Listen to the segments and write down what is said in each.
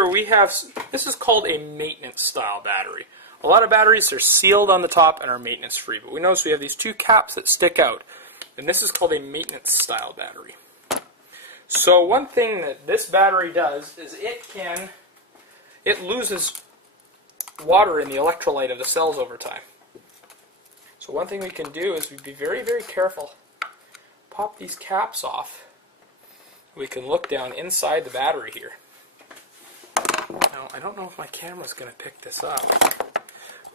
Here we have, this is called a maintenance style battery. A lot of batteries are sealed on the top and are maintenance free, but we notice we have these two caps that stick out, and this is called a maintenance style battery. So one thing that this battery does is it loses water in the electrolyte of the cells over time. So one thing we can do is we be very, very careful. Pop these caps off. We can look down inside the battery here. Now, I don't know if my camera's going to pick this up.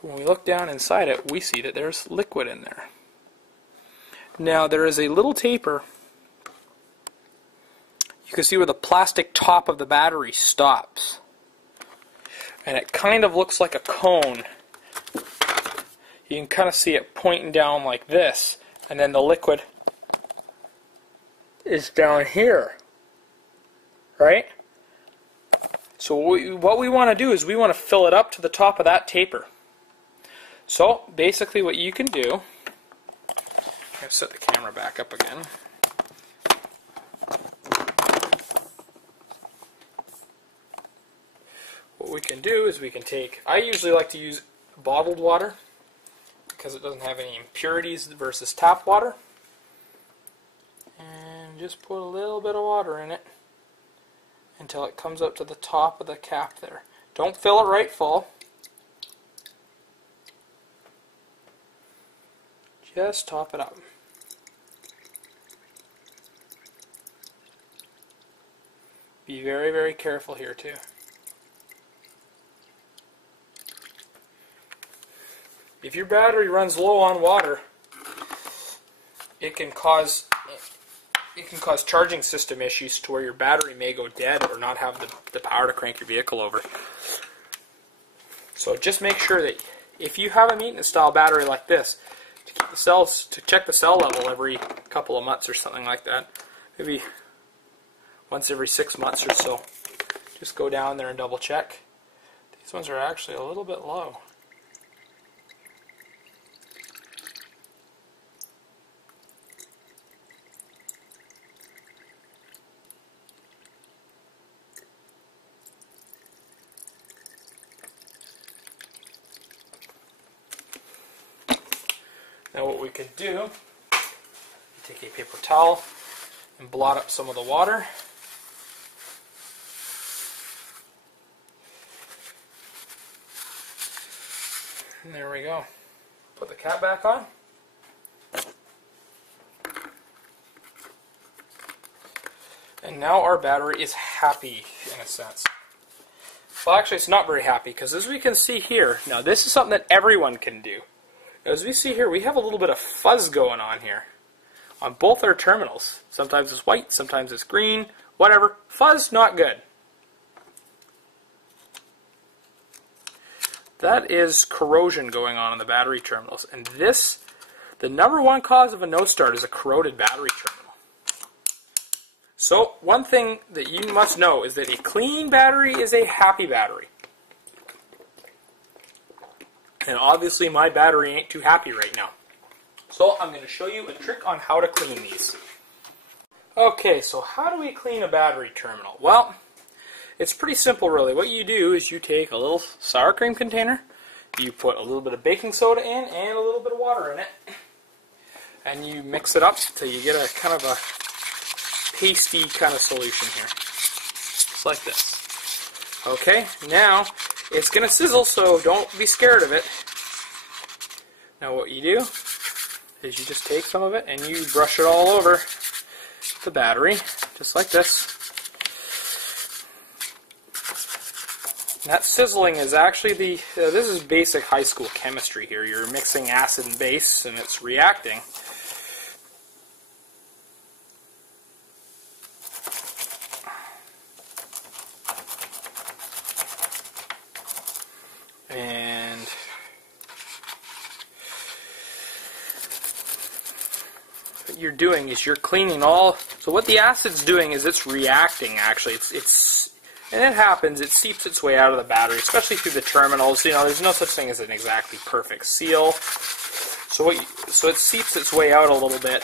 When we look down inside it, we see that there's liquid in there. Now, there is a little taper. You can see where the plastic top of the battery stops. And it kind of looks like a cone. You can kind of see it pointing down like this. And then the liquid is down here. Right? So what we want to do is we want to fill it up to the top of that taper. So basically what you can do, I'm going to set the camera back up again. What we can do is we can take, I usually like to use bottled water because it doesn't have any impurities versus tap water. And just put a little bit of water in it until it comes up to the top of the cap there. Don't fill it right full. Just top it up. Be very, very careful here too. If your battery runs low on water, it can cause charging system issues to where your battery may go dead or not have the power to crank your vehicle over. So just make sure that if you have a maintenance style battery like this, to keep the cells, to check the cell level every couple of months or something like that, maybe once every 6 months or so, just go down there and double check. These ones are actually a little bit low. Now what we could do, take a paper towel and blot up some of the water. And there we go. Put the cap back on. And now our battery is happy in a sense. Well, actually it's not very happy because as we can see here, now this is something that everyone can do. As we see here, we have a little bit of fuzz going on here on both our terminals. Sometimes it's white, sometimes it's green, whatever. Fuzz, not good. That is corrosion going on in the battery terminals. And this, the number one cause of a no start is a corroded battery terminal. So one thing that you must know is that a clean battery is a happy battery. And obviously my battery ain't too happy right now. So I'm going to show you a trick on how to clean these. Okay, so how do we clean a battery terminal? Well, it's pretty simple really. What you do is you take a little sour cream container, you put a little bit of baking soda in and a little bit of water in it, and you mix it up till you get a kind of a pasty kind of solution here. Just like this. Okay, now it's going to sizzle, so don't be scared of it. Now what you do is you just take some of it and you brush it all over the battery, just like this. And that sizzling is actually this is basic high school chemistry here. You're mixing acid and base and it's reacting. And what you're doing is you're cleaning all. So what the acid's doing is it's reacting. Actually, and it happens. It seeps its way out of the battery, especially through the terminals. You know, there's no such thing as an exactly perfect seal. So it seeps its way out a little bit,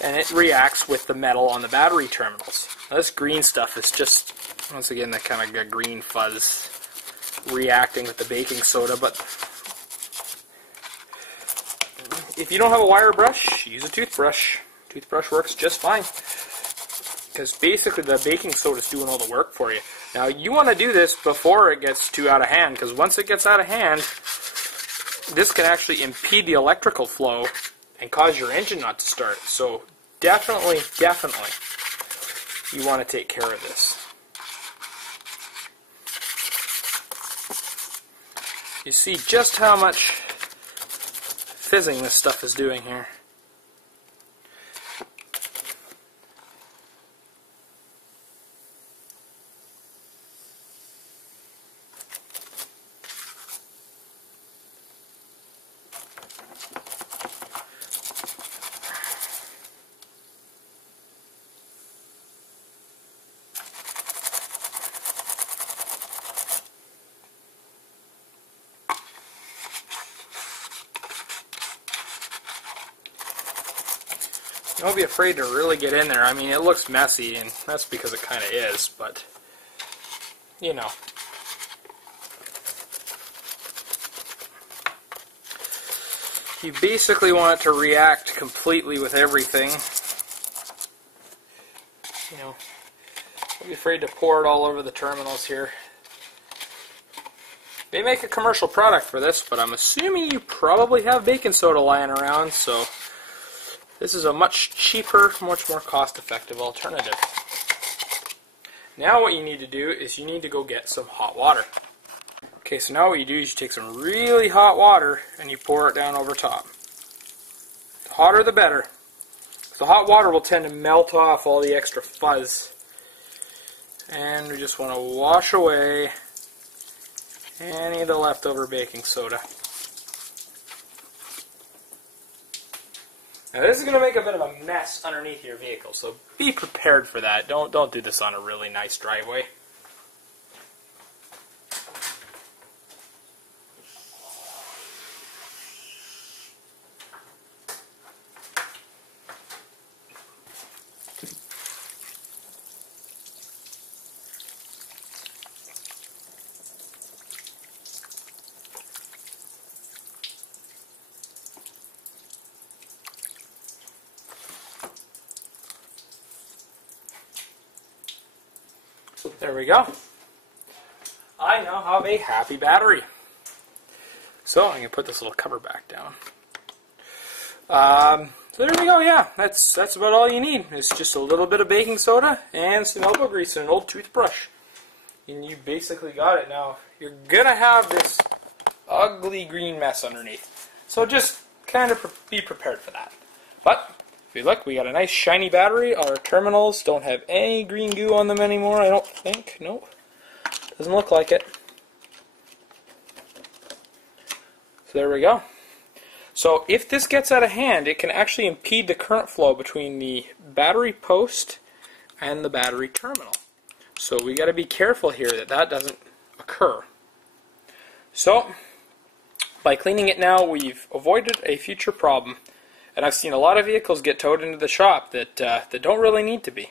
and it reacts with the metal on the battery terminals. Now, this green stuff is just Once again, that kind of got green fuzz reacting with the baking soda, but if you don't have a wire brush, use a toothbrush. Toothbrush works just fine, because basically the baking soda is doing all the work for you. Now you want to do this before it gets too out of hand, because once it gets out of hand, this can actually impede the electrical flow and cause your engine not to start. So definitely, you want to take care of this. You see just how much fizzing this stuff is doing here. Don't be afraid to really get in there. I mean, it looks messy, and that's because it kind of is, but, you know. You basically want it to react completely with everything. You know, don't be afraid to pour it all over the terminals here. They make a commercial product for this, but I'm assuming you probably have baking soda lying around, so this is a much cheaper, much more cost-effective alternative. Now what you need to do is you need to go get some hot water. Okay, so now what you do is you take some really hot water and you pour it down over top. The hotter the better. The hot water will tend to melt off all the extra fuzz. And we just want to wash away any of the leftover baking soda. Now this is going to make a bit of a mess underneath your vehicle, so be prepared for that. Don't do this on a really nice driveway. There we go. I now have a happy battery. So I'm going to put this little cover back down. So there we go, yeah. That's about all you need. It's just a little bit of baking soda and some elbow grease and an old toothbrush. And you basically got it. Now, you're going to have this ugly green mess underneath. So just kind of be prepared for that. But if you look, we got a nice shiny battery. Our terminals don't have any green goo on them anymore, I don't think. Nope. Doesn't look like it. So there we go. So if this gets out of hand, it can actually impede the current flow between the battery post and the battery terminal. So we got to be careful here that that doesn't occur. So by cleaning it now, we've avoided a future problem. And I've seen a lot of vehicles get towed into the shop that don't really need to be.